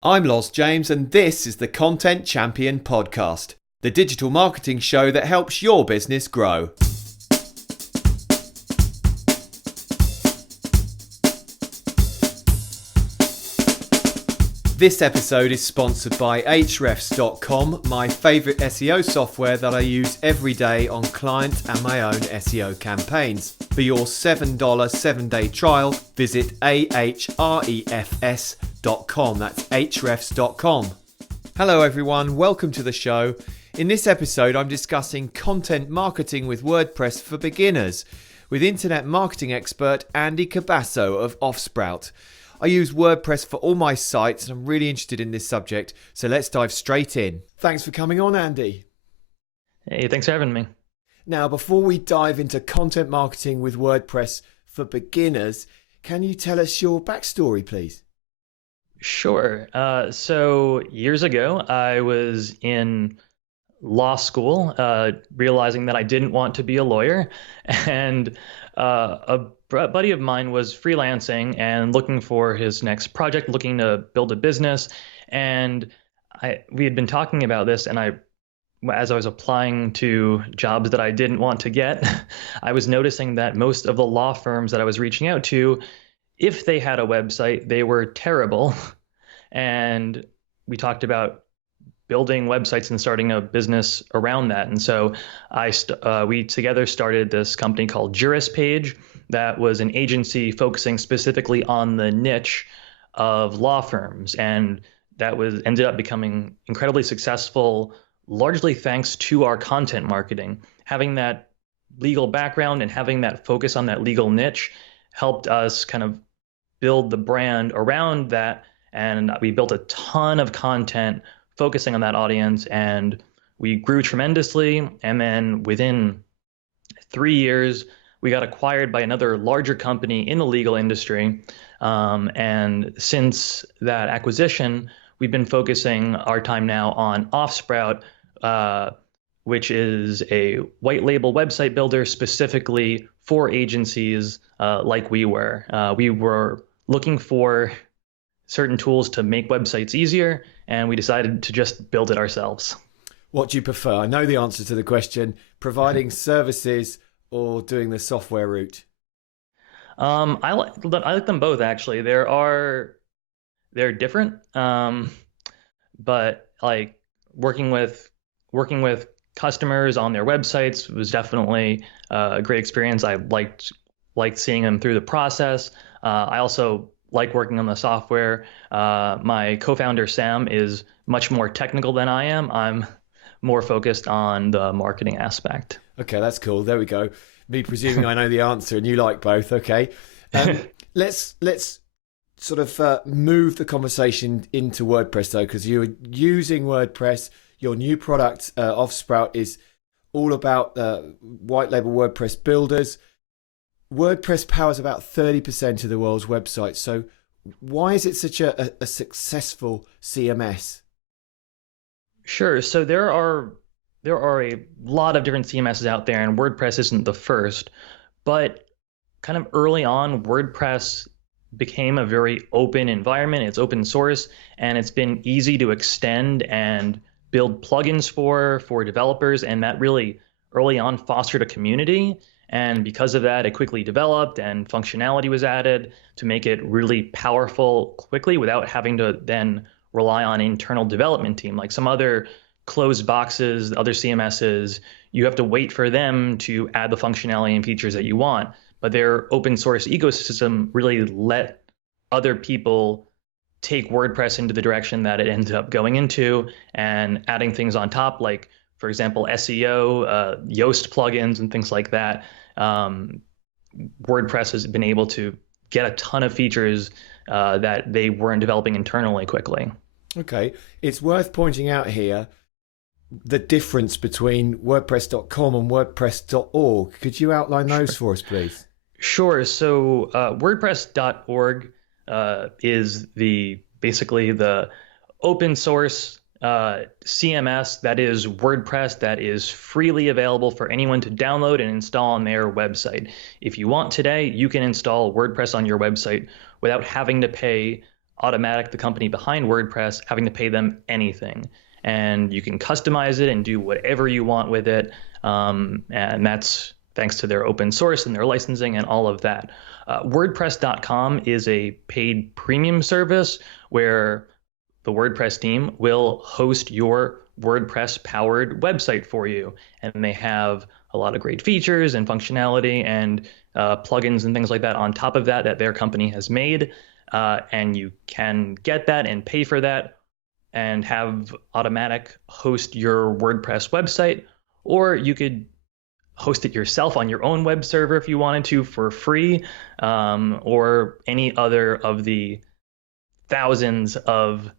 I'm Los James, and this is the Content Champion Podcast, the digital marketing show that helps your business grow. This episode is sponsored by Ahrefs.com, my favourite SEO software that I use every day on client and my own SEO campaigns. For your $7 7-day trial, visit ahrefs.com. That's Ahrefs.com. Hello everyone, welcome to the show. In this episode, I'm discussing content marketing with WordPress for beginners with internet marketing expert Andy Cabasso of Offsprout. I use WordPress for all my sites and I'm really interested in this subject, so let's dive straight in. Thanks for coming on, Andy. Hey, thanks for having me. Now, before we dive into content marketing with WordPress for beginners, can you tell us your backstory, please? Sure. So years ago, I was in law school, realizing that I didn't want to be a lawyer, and a buddy of mine was freelancing and looking for his next project, looking to build a business. And we had been talking about this, and as I was applying to jobs that I didn't want to get, I was noticing that most of the law firms that I was reaching out to, if they had a website, they were terrible. And we talked about building websites and starting a business around that. And so we together started this company called JurisPage that was an agency focusing specifically on the niche of law firms. And that ended up becoming incredibly successful, largely thanks to our content marketing. Having that legal background and having that focus on that legal niche helped us kind of build the brand around that. And we built a ton of content focusing on that audience, and we grew tremendously. And then within 3 years, we got acquired by another larger company in the legal industry. And since that acquisition, we've been focusing our time now on Offsprout, which is a white label website builder specifically for agencies like we were. We were looking for certain tools to make websites easier, and we decided to just build it ourselves. What do you prefer? I know the answer to the question, providing services or doing the software route. I like them both, actually. They're different, but like working with customers on their websites was definitely a great experience. I liked seeing them through the process. I also like working on the software. My co-founder, Sam, is much more technical than I am. I'm more focused on the marketing aspect. Okay, that's cool. There we go. Me presuming I know the answer and you like both. Okay. Let's sort of move the conversation into WordPress though, because you're using WordPress. Your new product, Offsprout, is all about white label WordPress builders. WordPress powers about 30% of the world's websites. So why is it such a successful CMS? Sure. So there are a lot of different CMSs out there, and WordPress isn't the first. But kind of early on, WordPress became a very open environment. It's open source, and it's been easy to extend and build plugins for developers, and that really early on fostered a community. And because of that, it quickly developed and functionality was added to make it really powerful quickly without having to then rely on internal development team. Like some other closed boxes, other CMSs, you have to wait for them to add the functionality and features that you want. But their open source ecosystem really let other people take WordPress into the direction that it ended up going into, and adding things on top, like, for example, SEO, Yoast plugins, and things like that. WordPress has been able to get a ton of features that they weren't developing internally quickly. Okay. It's worth pointing out here the difference between WordPress.com and WordPress.org. Could you outline those for us, please? Sure. So WordPress.org is basically the open source CMS that is WordPress, that is freely available for anyone to download and install on their website. If you want today, you can install WordPress on your website without having to pay Automatic, the company behind WordPress, having to pay them anything. And you can customize it and do whatever you want with it. And that's thanks to their open source and their licensing and all of that. WordPress.com is a paid premium service where the WordPress team will host your WordPress powered website for you. And they have a lot of great features and functionality and plugins and things like that on top of that their company has made. And you can get that and pay for that and have Automatic host your WordPress website, or you could host it yourself on your own web server if you wanted to for free, or any other of the thousands of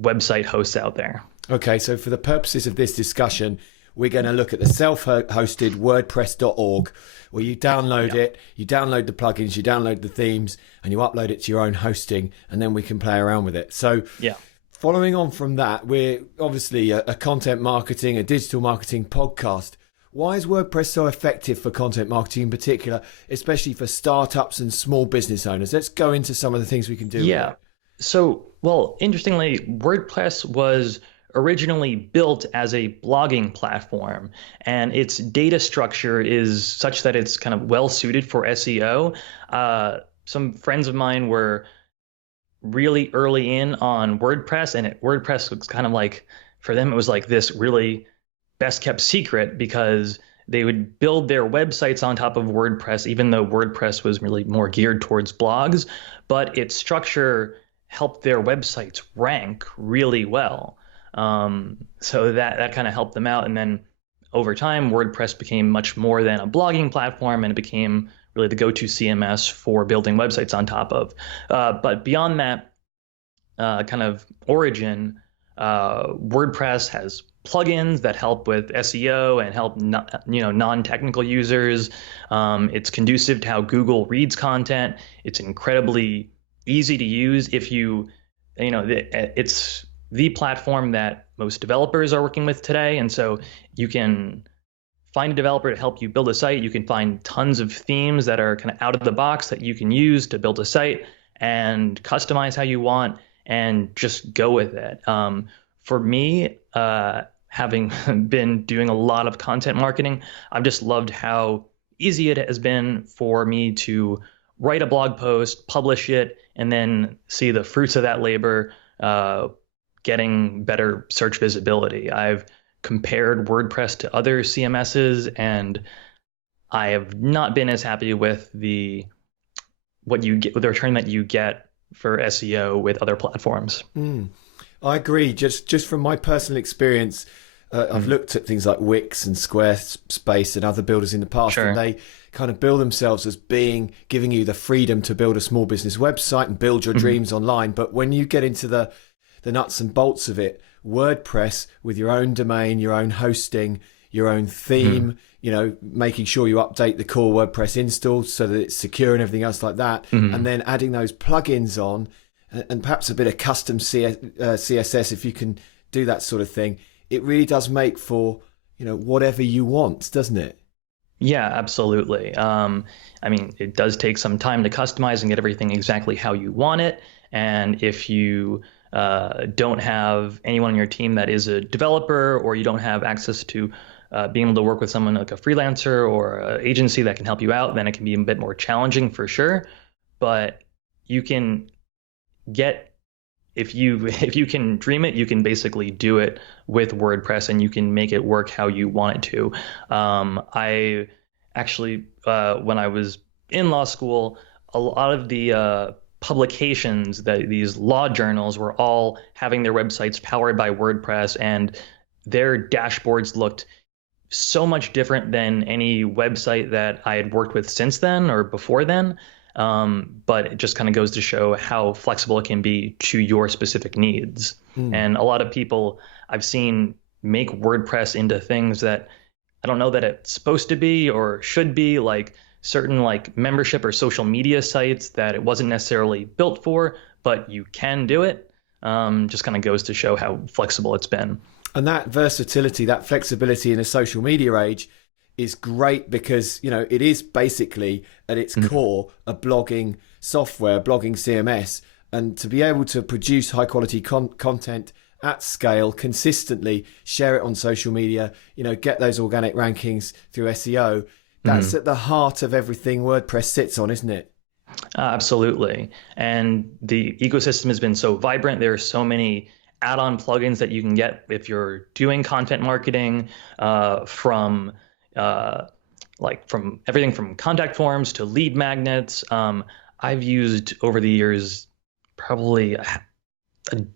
website hosts out there. Okay, so for the purposes of this discussion, we're going to look at the self-hosted WordPress.org, where you download it, you download the plugins, you download the themes, and you upload it to your own hosting, and then we can play around with it. So yeah. Following on from that, we're obviously a content marketing, a digital marketing podcast. Why is WordPress so effective for content marketing in particular, especially for startups and small business owners? Let's go into some of the things we can do. Yeah. So, well, interestingly, WordPress was originally built as a blogging platform, and its data structure is such that it's kind of well suited for SEO. Some friends of mine were really early in on WordPress, and WordPress was kind of like, for them, it was like this really best kept secret, because they would build their websites on top of WordPress, even though WordPress was really more geared towards blogs, but its structure helped their websites rank really well. So that kind of helped them out. And then over time, WordPress became much more than a blogging platform, and it became really the go-to CMS for building websites on top of. But beyond that kind of origin, WordPress has plugins that help with SEO and help non-technical users. It's conducive to how Google reads content. It's incredibly easy to use. It's the platform that most developers are working with today, and so you can find a developer to help you build a site. You can find tons of themes that are kind of out of the box that you can use to build a site and customize how you want and just go with it. For me, having been doing a lot of content marketing, I've just loved how easy it has been for me to write a blog post, publish it, and then see the fruits of that labor getting better search visibility. I've compared WordPress to other CMSs, and I have not been as happy with the return that you get for SEO with other platforms. I agree. Just from my personal experience, I've looked at things like Wix and Squarespace and other builders in the past, Sure. and they kind of bill themselves as giving you the freedom to build a small business website and build your dreams online. But when you get into the nuts and bolts of it, WordPress with your own domain, your own hosting, your own theme, making sure you update the core WordPress install so that it's secure and everything else like that, and then adding those plugins on, and perhaps a bit of custom CSS if you can do that sort of thing. It really does make for whatever you want, doesn't it? Yeah, absolutely. It does take some time to customize and get everything exactly how you want it. And if you don't have anyone on your team that is a developer, or you don't have access to being able to work with someone like a freelancer or an agency that can help you out, then it can be a bit more challenging for sure. But you can if you can dream it, you can basically do it with WordPress, and you can make it work how you want it to. I actually, when I was in law school, a lot of the publications, these law journals, were all having their websites powered by WordPress, and their dashboards looked so much different than any website that I had worked with since then or before then. But it just kind of goes to show how flexible it can be to your specific needs. And a lot of people I've seen make WordPress into things that I don't know that it's supposed to be or should be, like certain like membership or social media sites that it wasn't necessarily built for, but you can do it. Just kind of goes to show how flexible it's been. And that versatility, that flexibility in a social media age is great, because it is basically at its core a blogging software, blogging CMS, and to be able to produce high quality content at scale consistently, share it on social media, get those organic rankings through SEO. That's at the heart of everything WordPress sits on, isn't it? Absolutely. And the ecosystem has been so vibrant. There are so many add-on plugins that you can get if you're doing content marketing, from everything from contact forms to lead magnets. I've used over the years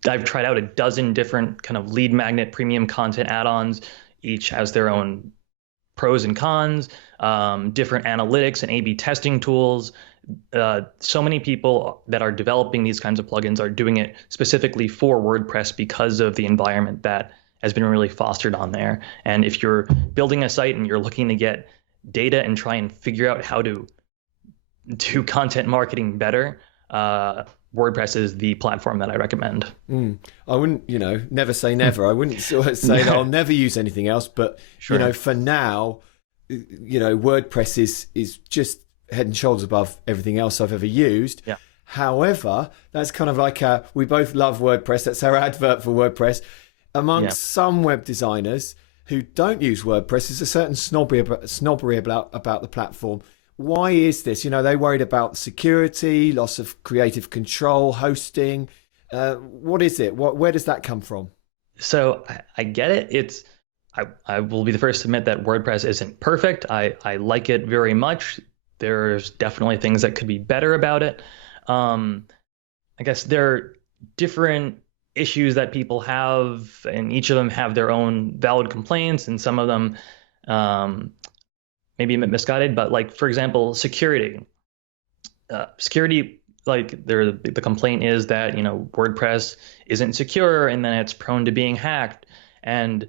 I've tried out a dozen different kind of lead magnet premium content add-ons. Each has their own pros and cons, different analytics and A/B testing tools. So many people that are developing these kinds of plugins are doing it specifically for WordPress because of the environment that has been really fostered on there. And if you're building a site and you're looking to get data and try and figure out how to do content marketing better, WordPress is the platform that I recommend. I wouldn't, never say never. I wouldn't sort of say that I'll never use anything else, but Sure. For now, WordPress is just head and shoulders above everything else I've ever used. Yeah. However, that's kind of like we both love WordPress. That's our advert for WordPress. Amongst some web designers who don't use WordPress, there's a certain snobbery about the platform. Why is this? They worried about security, loss of creative control, hosting. What is it? Where does that come from? So I get it. I will be the first to admit that WordPress isn't perfect. I like it very much. There's definitely things that could be better about it. I guess there are different issues that people have, and each of them have their own valid complaints, and some of them maybe misguided. But like, for example, security. Security, the complaint is that WordPress isn't secure, and then it's prone to being hacked. And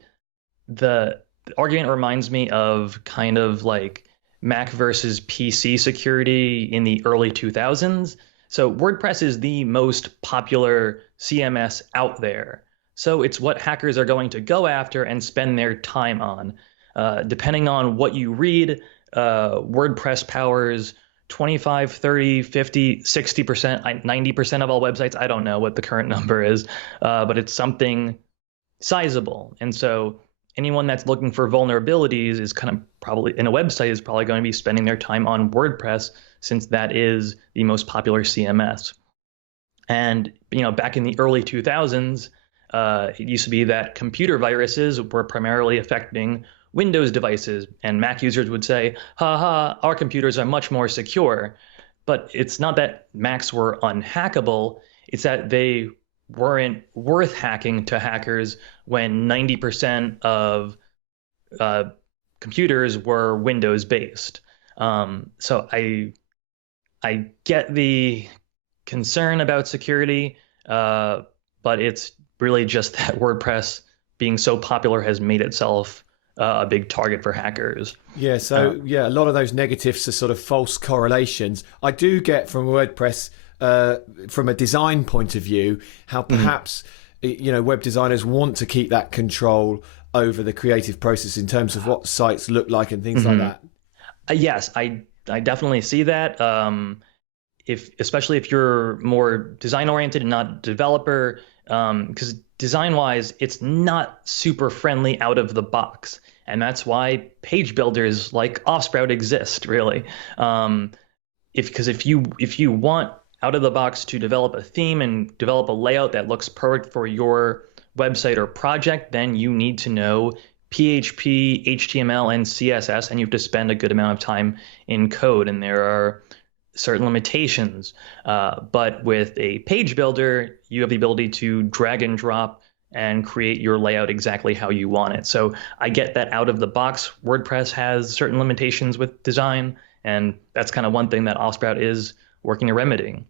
the argument reminds me of kind of like Mac versus PC security in the early 2000s. So WordPress is the most popular CMS out there. So it's what hackers are going to go after and spend their time on. Depending on what you read, WordPress powers 25, 30, 50, 60%, 90% of all websites. I don't know what the current number is, but it's something sizable. And so anyone that's looking for vulnerabilities is kind of probably in a website is probably going to be spending their time on WordPress, since that is the most popular CMS. And back in the early 2000s, it used to be that computer viruses were primarily affecting Windows devices, and Mac users would say, our computers are much more secure. But it's not that Macs were unhackable, it's that they weren't worth hacking to hackers when 90% of computers were Windows based. So I get the concern about security, but it's really just that WordPress being so popular has made itself a big target for hackers. Yeah, so a lot of those negatives are sort of false correlations. I do get from WordPress, from a design point of view, how perhaps web designers want to keep that control over the creative process in terms of what sites look like and things like that. Yes, I definitely see that. Especially if you're more design oriented and not developer, because design wise, it's not super friendly out of the box. And that's why page builders like Offsprout exist, really. Because if you want out of the box to develop a theme and develop a layout that looks perfect for your website or project, then you need to know PHP, HTML, and CSS, and you have to spend a good amount of time in code. And there are certain limitations. But with a page builder, you have the ability to drag and drop and create your layout exactly how you want it. So I get that out of the box, WordPress has certain limitations with design, and that's kind of one thing that Offsprout is working to remedy.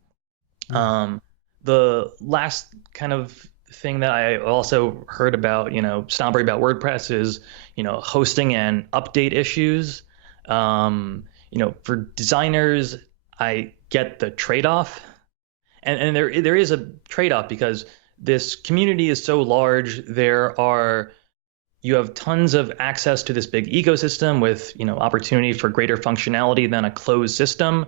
The last kind of thing that I also heard about, snobbery about WordPress is, hosting and update issues. For designers, I get the trade-off, and there is a trade-off because this community is so large. You have tons of access to this big ecosystem with opportunity for greater functionality than a closed system.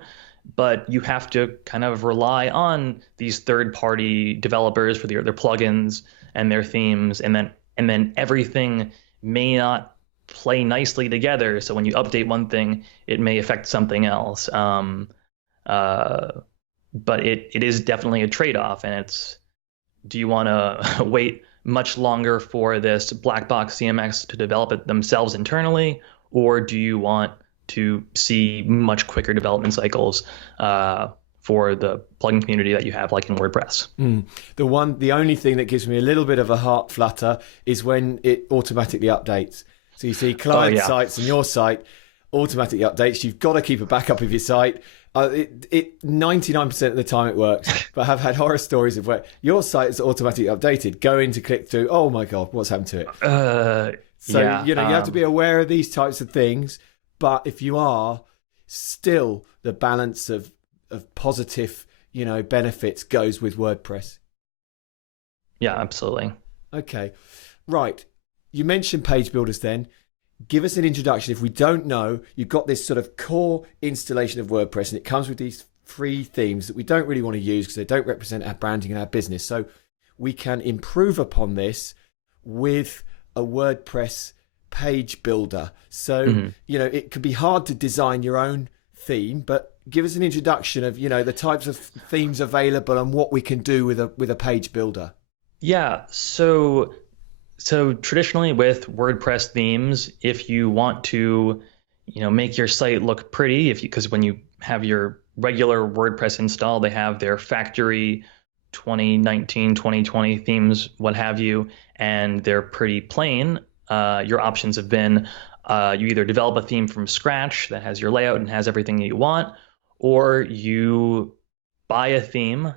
but you have to kind of rely on these third-party developers for their plugins and their themes, and then everything may not play nicely together. So when you update one thing, it may affect something else. Uh, but it is definitely a trade-off, and do you want to wait much longer for this black box CMS to develop it themselves internally, or do you want to see much quicker development cycles for the plugin community that you have, like in WordPress? The only thing that gives me a little bit of a heart flutter is when it automatically updates. So you see client sites and your site automatically updates. You've got to keep a backup of your site. 99% of the time it works, but I've had horror stories of where your site is automatically updated. Go in to click through. Oh my God, what's happened to it? You have to be aware of these types of things. But if you are, still the balance of positive, benefits goes with WordPress. Yeah, absolutely. Okay, right. You mentioned page builders then. Give us an introduction. If we don't know, you've got this sort of core installation of WordPress, and it comes with these free themes that we don't really want to use because they don't represent our branding and our business. So we can improve upon this with a WordPress page builder. So, it could be hard to design your own theme, but give us an introduction of, the types of themes available and what we can do with a page builder. Yeah. So traditionally with WordPress themes, if you want to, make your site look pretty, because when you have your regular WordPress install, they have their factory 2019, 2020 themes, what have you, and they're pretty plain. Your options have been you either develop a theme from scratch that has your layout and has everything that you want, or you buy a theme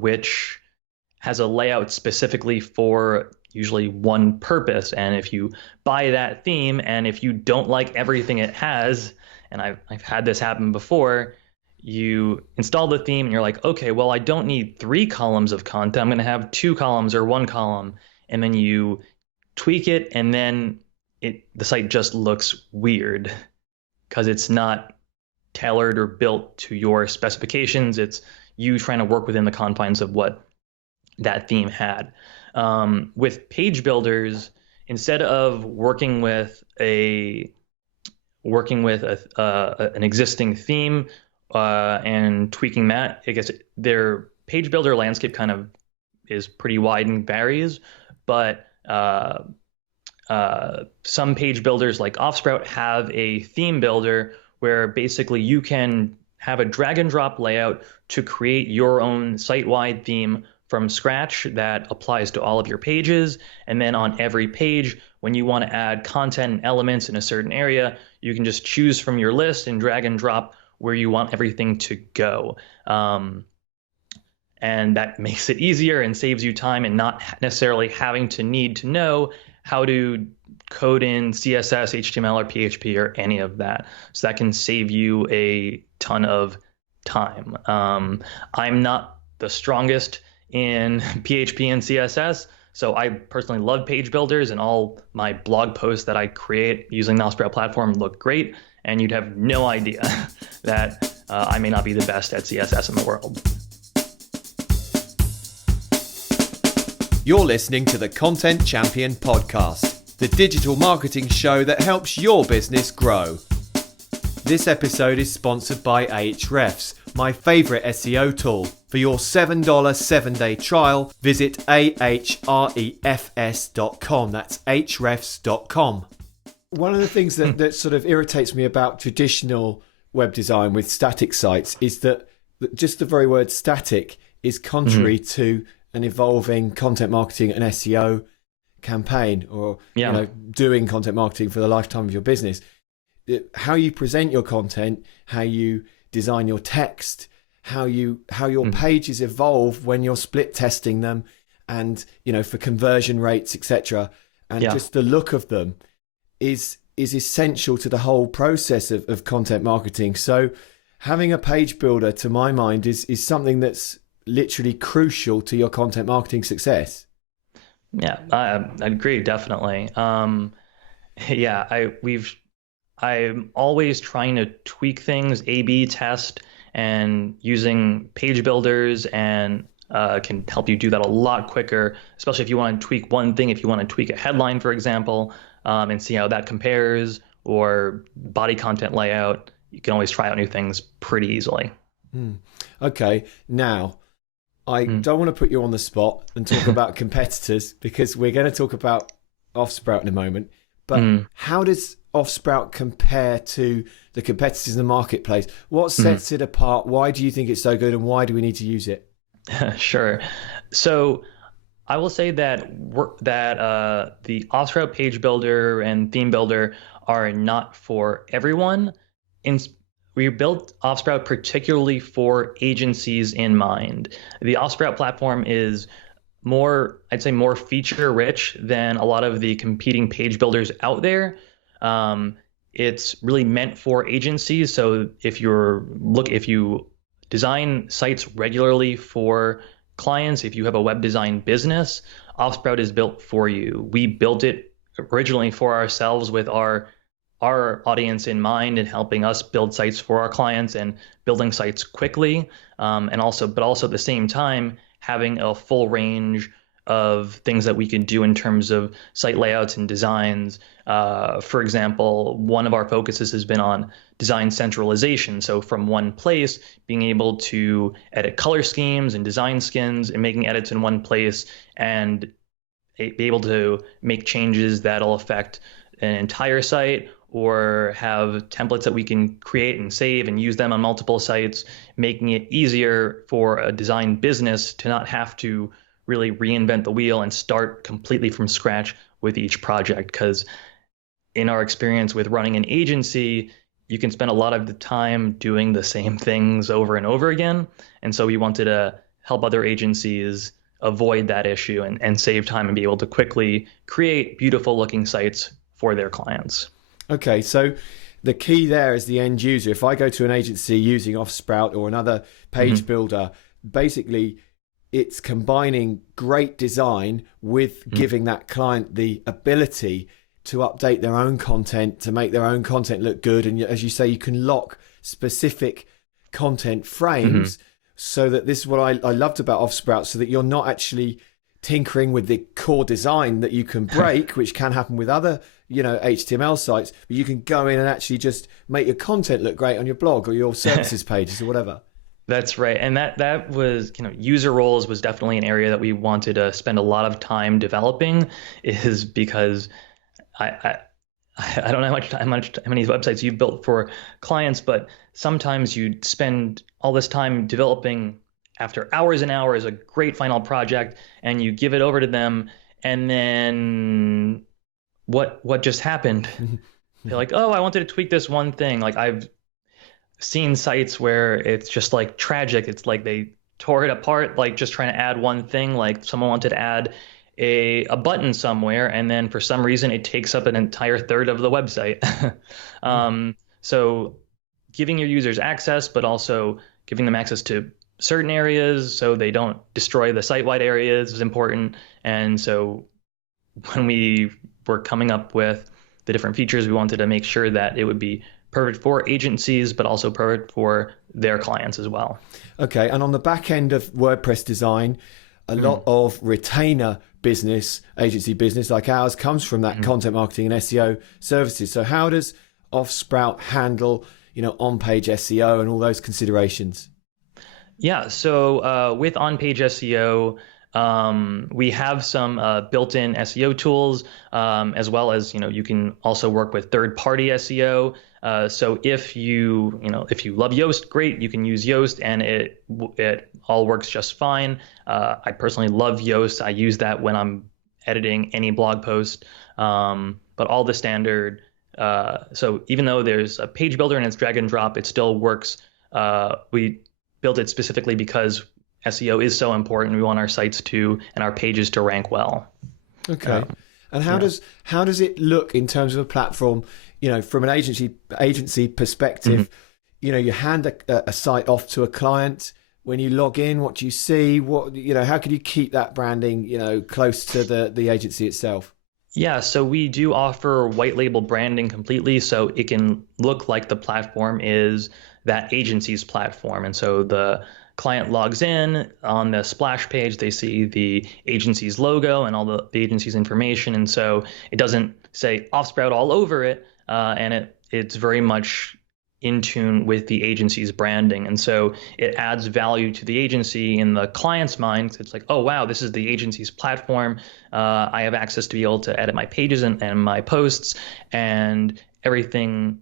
which has a layout specifically for usually one purpose. And if you buy that theme, and if you don't like everything it has, and I've had this happen before, you install the theme and you're like, okay, well, I don't need 3 columns of content. I'm going to have 2 columns or 1 column. And then you tweak it, and then the site just looks weird because it's not tailored or built to your specifications. It's you trying to work within the confines of what that theme had. With page builders, instead of working with an existing theme and tweaking that, I guess their page builder landscape kind of is pretty wide and varies. But some page builders like Offsprout have a theme builder where basically you can have a drag and drop layout to create your own site-wide theme from scratch that applies to all of your pages. And then on every page, when you want to add content and elements in a certain area, you can just choose from your list and drag and drop where you want everything to go. And that makes it easier and saves you time and not necessarily having to need to know how to code in CSS, HTML, or PHP or any of that. So that can save you a ton of time. I'm not the strongest in PHP and CSS, so I personally love page builders, and all my blog posts that I create using the Offsprout platform look great, and you'd have no idea that I may not be the best at CSS in the world. You're listening to the Content Champion Podcast, the digital marketing show that helps your business grow. This episode is sponsored by Ahrefs, my favourite SEO tool. For your $7 7-day trial, visit ahrefs.com. That's ahrefs.com. One of the things that sort of irritates me about traditional web design with static sites is that just the very word static is contrary to an evolving content marketing and SEO campaign, or doing content marketing for the lifetime of your business. How you present your content, how you design your text, how your pages evolve when you're split testing them, and for conversion rates, etc. And just the look of them is essential to the whole process of content marketing. So having a page builder, to my mind, is something that's literally crucial to your content marketing success. Yeah, I agree, definitely. I'm always trying to tweak things, A/B test, and using page builders and can help you do that a lot quicker, especially if you want to tweak one thing, if you want to tweak a headline, for example, and see how that compares, or body content layout. You can always try out new things pretty easily. Okay, now I don't want to put you on the spot and talk about competitors, because we're going to talk about Offsprout in a moment. But how does Offsprout compare to the competitors in the marketplace? What sets it apart? Why do you think it's so good, and why do we need to use it? Sure. So I will say that the Offsprout page builder and theme builder are not for everyone. We built Offsprout particularly for agencies in mind. The Offsprout platform is I'd say more feature rich than a lot of the competing page builders out there. It's really meant for agencies. So if you design sites regularly for clients, if you have a web design business, Offsprout is built for you. We built it originally for ourselves with our audience in mind, and helping us build sites for our clients and building sites quickly, but also at the same time having a full range of things that we can do in terms of site layouts and designs. For example, one of our focuses has been on design centralization. So from one place, being able to edit color schemes and design skins and making edits in one place, and be able to make changes that'll affect an entire site, or have templates that we can create and save and use them on multiple sites, making it easier for a design business to not have to really reinvent the wheel and start completely from scratch with each project. Because in our experience with running an agency, you can spend a lot of the time doing the same things over and over again. And so we wanted to help other agencies avoid that issue and save time and be able to quickly create beautiful looking sites for their clients. Okay, so the key there is the end user. If I go to an agency using Offsprout or another page builder, basically it's combining great design with giving that client the ability to update their own content, to make their own content look good. And as you say, you can lock specific content frames, so that this is what I loved about Offsprout, so that you're not actually tinkering with the core design that you can break, which can happen with other HTML sites, but you can go in and actually just make your content look great on your blog or your services pages or whatever. That's right. And that was, user roles was definitely an area that we wanted to spend a lot of time developing, is because I don't know how many websites you've built for clients, but sometimes you spend all this time developing after hours and hours a great final project, and you give it over to them, and then what just happened? They're like, oh, I wanted to tweak this one thing. Like, I've seen sites where it's just like tragic. It's like they tore it apart, like just trying to add one thing. Like someone wanted to add a button somewhere, and then for some reason it takes up an entire third of the website. So giving your users access, but also giving them access to certain areas so they don't destroy the site-wide areas is important. And so when we were coming up with the different features, we wanted to make sure that it would be perfect for agencies, but also perfect for their clients as well. Okay, and on the back end of WordPress Design, a lot of retainer business, agency business like ours, comes from that content marketing and SEO services. So how does Offsprout handle, on-page SEO and all those considerations? Yeah, so with on-page SEO, we have some built-in SEO tools, as well as, you can also work with third-party SEO. So if you love Yoast, great, you can use Yoast, and it all works just fine. I personally love Yoast. I use that when I'm editing any blog post, but all the standard. So even though there's a page builder and it's drag and drop, it still works. We built it specifically because SEO is so important. We want our sites and our pages to rank well. Okay. And how does it look in terms of a platform? From an agency perspective, you hand a site off to a client. When you log in, what do you see? How can you keep that branding, close to the agency itself? Yeah, so we do offer white label branding completely, so it can look like the platform is that agency's platform. And so the client logs in on the splash page, they see the agency's logo and all the agency's information. And so it doesn't say Offsprout all over it, and it's very much in tune with the agency's branding. And so it adds value to the agency in the client's mind. It's like, oh, wow, this is the agency's platform. I have access to be able to edit my pages and my posts, and everything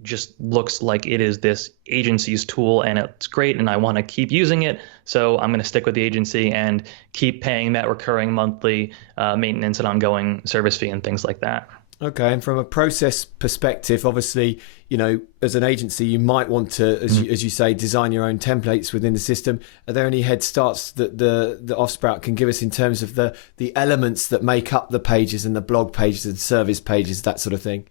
just looks like it is this agency's tool, and it's great, and I want to keep using it. So I'm going to stick with the agency and keep paying that recurring monthly maintenance and ongoing service fee and things like that. Okay, and from a process perspective, obviously, as an agency, you might want to, as you say, design your own templates within the system. Are there any head starts that the Offsprout can give us in terms of the elements that make up the pages and the blog pages and service pages, that sort of thing?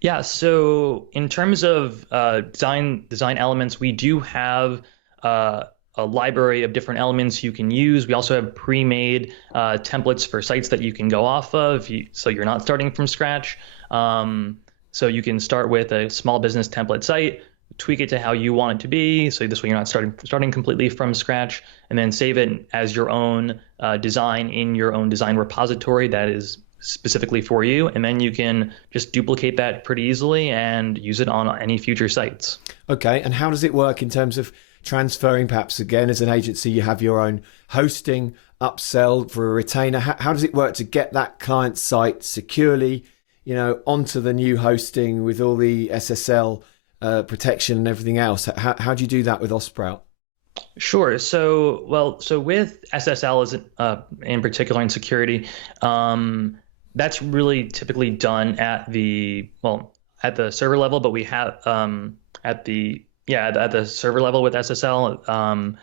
Yeah, so in terms of design elements, we do have a library of different elements you can use. We also have pre-made templates for sites that you can go off of, so you're not starting from scratch. So you can start with a small business template site, tweak it to how you want it to be, so this way you're not starting completely from scratch, and then save it as your own design in your own design repository that is specifically for you, and then you can just duplicate that pretty easily and use it on any future sites. Okay, and how does it work in terms of transferring? Perhaps again, as an agency, you have your own hosting, upsell for a retainer. How does it work to get that client site securely, onto the new hosting with all the SSL protection and everything else? How do you do that with Offsprout? Sure. So with SSL in particular in security, that's really typically done at the server level, but we have at the server level with SSL,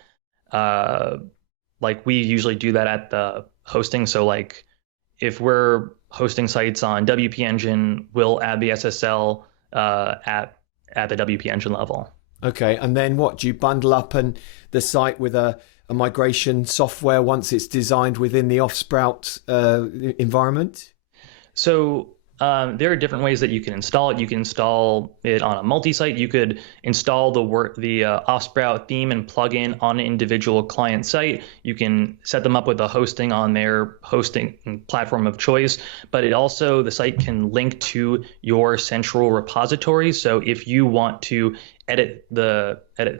like we usually do that at the hosting. So like if we're hosting sites on WP Engine, we'll add the SSL at the WP Engine level. Okay, and then what, do you bundle up the site with a migration software once it's designed within the Offsprout environment? So there are different ways that you can install it. You can install it on a multi-site. You could install the Offsprout theme and plugin on an individual client site. You can set them up with a hosting on their hosting platform of choice, but the site can link to your central repository. So if you want to edit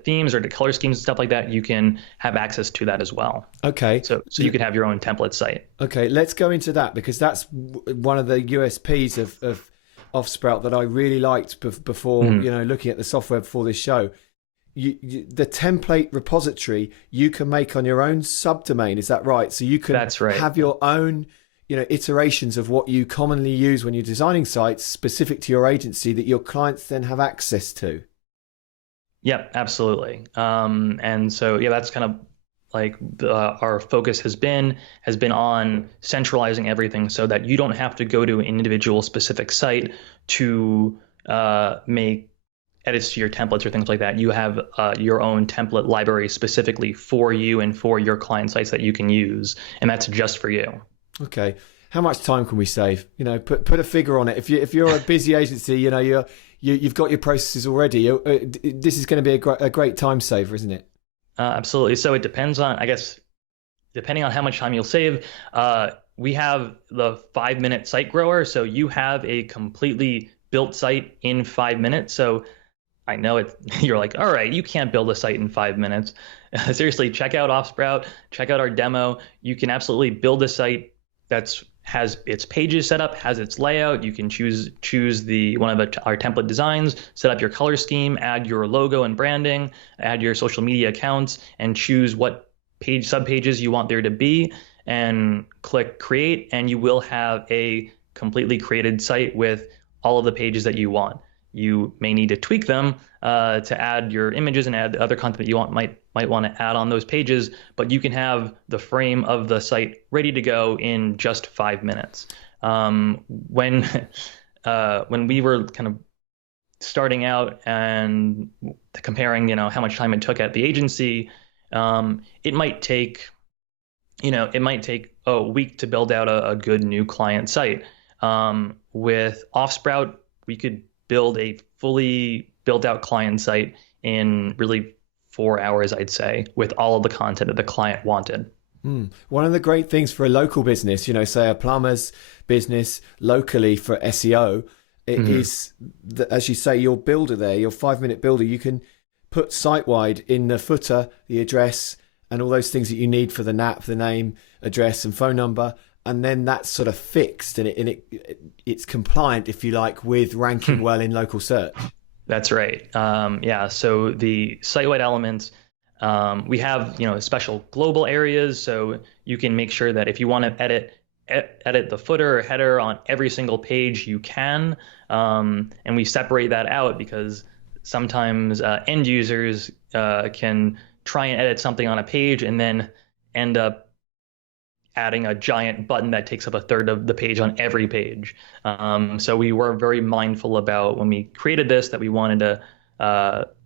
themes or the color schemes and stuff like that, you can have access to that as well. Okay. So you could have your own template site. Okay, let's go into that, because that's one of the USPs of Offsprout that I really liked before, looking at the software before this show. The template repository you can make on your own subdomain. Is that right? So you can have your own iterations of what you commonly use when you're designing sites specific to your agency that your clients then have access to. Yep, absolutely. And so, that's kind of like our focus has been on centralizing everything so that you don't have to go to an individual specific site to make edits to your templates or things like that. You have your own template library specifically for you and for your client sites that you can use, and that's just for you. Okay. How much time can we save? Put a figure on it. If you're a busy agency, you've got your processes already. This is going to be a great time saver, isn't it? Absolutely. So it depends on, I guess, depending on how much time you'll save. We have the 5-minute site grower. So you have a completely built site in 5 minutes. So I know you're like, all right, you can't build a site in 5 minutes. Seriously, check out Offsprout, check out our demo. You can absolutely build a site has its pages set up, has its layout. You can choose one of our template designs, set up your color scheme, add your logo and branding, add your social media accounts, and choose what subpages you want there to be, and click create, and you will have a completely created site with all of the pages that you want. You may need to tweak them to add your images and add the other content that you might want to add on those pages, but you can have the frame of the site ready to go in just 5 minutes. When we were kind of starting out and comparing, how much time it took at the agency, it might take a week to build out a good new client site. With Offsprout, we could build a fully built out client site in really 4 hours, I'd say, with all of the content that the client wanted. One of the great things for a local business, say a plumber's business locally for SEO, it is that, as you say, your builder there, your 5-minute builder, you can put site-wide in the footer, the address, and all those things that you need for the NAP, the name, address, and phone number. And then that's sort of fixed, and it's compliant, if you like, with ranking well in local search. That's right. So the site-wide elements, we have special global areas, so you can make sure that if you want to edit the footer or header on every single page, you can. And we separate that out because sometimes end users can try and edit something on a page and then end up adding a giant button that takes up a third of the page on every page. So we were very mindful about, when we created this, that we wanted to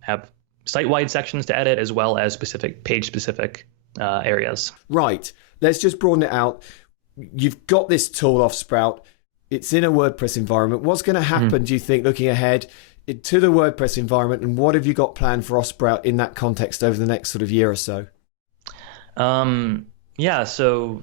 have site-wide sections to edit as well as page-specific areas. Right. Let's just broaden it out. You've got this tool Offsprout. It's in a WordPress environment. What's going to happen, do you think, looking ahead to the WordPress environment, and what have you got planned for Offsprout in that context over the next sort of year or so? So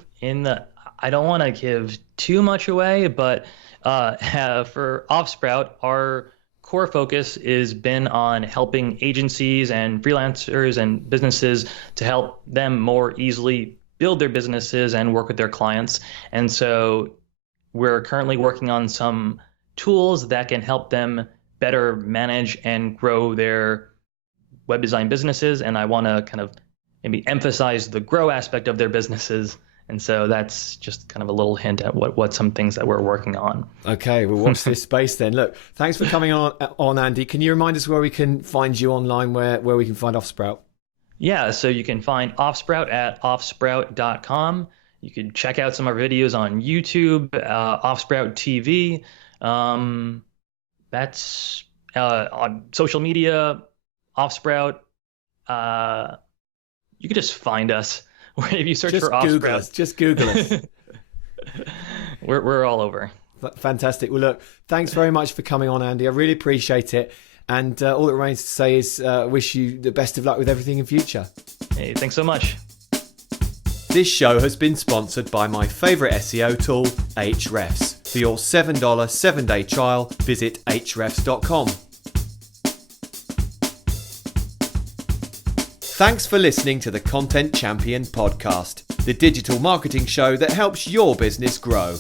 I don't want to give too much away, but for Offsprout, our core focus has been on helping agencies and freelancers and businesses to help them more easily build their businesses and work with their clients. And so we're currently working on some tools that can help them better manage and grow their web design businesses. And I want to kind of maybe emphasize the grow aspect of their businesses. And so that's just kind of a little hint at what some things that we're working on. Okay, we'll watch this space then. Look, thanks for coming on, Andy. Can you remind us where we can find you online, where we can find Offsprout? Yeah, so you can find Offsprout at offsprout.com. You can check out some of our videos on YouTube, Offsprout TV. That's on social media, Offsprout. You can just find us. If you search for Offsprout. Just Google us. We're all over. Fantastic. Well, look, thanks very much for coming on, Andy. I really appreciate it. And all that remains to say is wish you the best of luck with everything in future. Hey, thanks so much. This show has been sponsored by my favourite SEO tool, Ahrefs. For your $7 7-day trial, visit ahrefs.com. Thanks for listening to the Content Champion podcast, the digital marketing show that helps your business grow.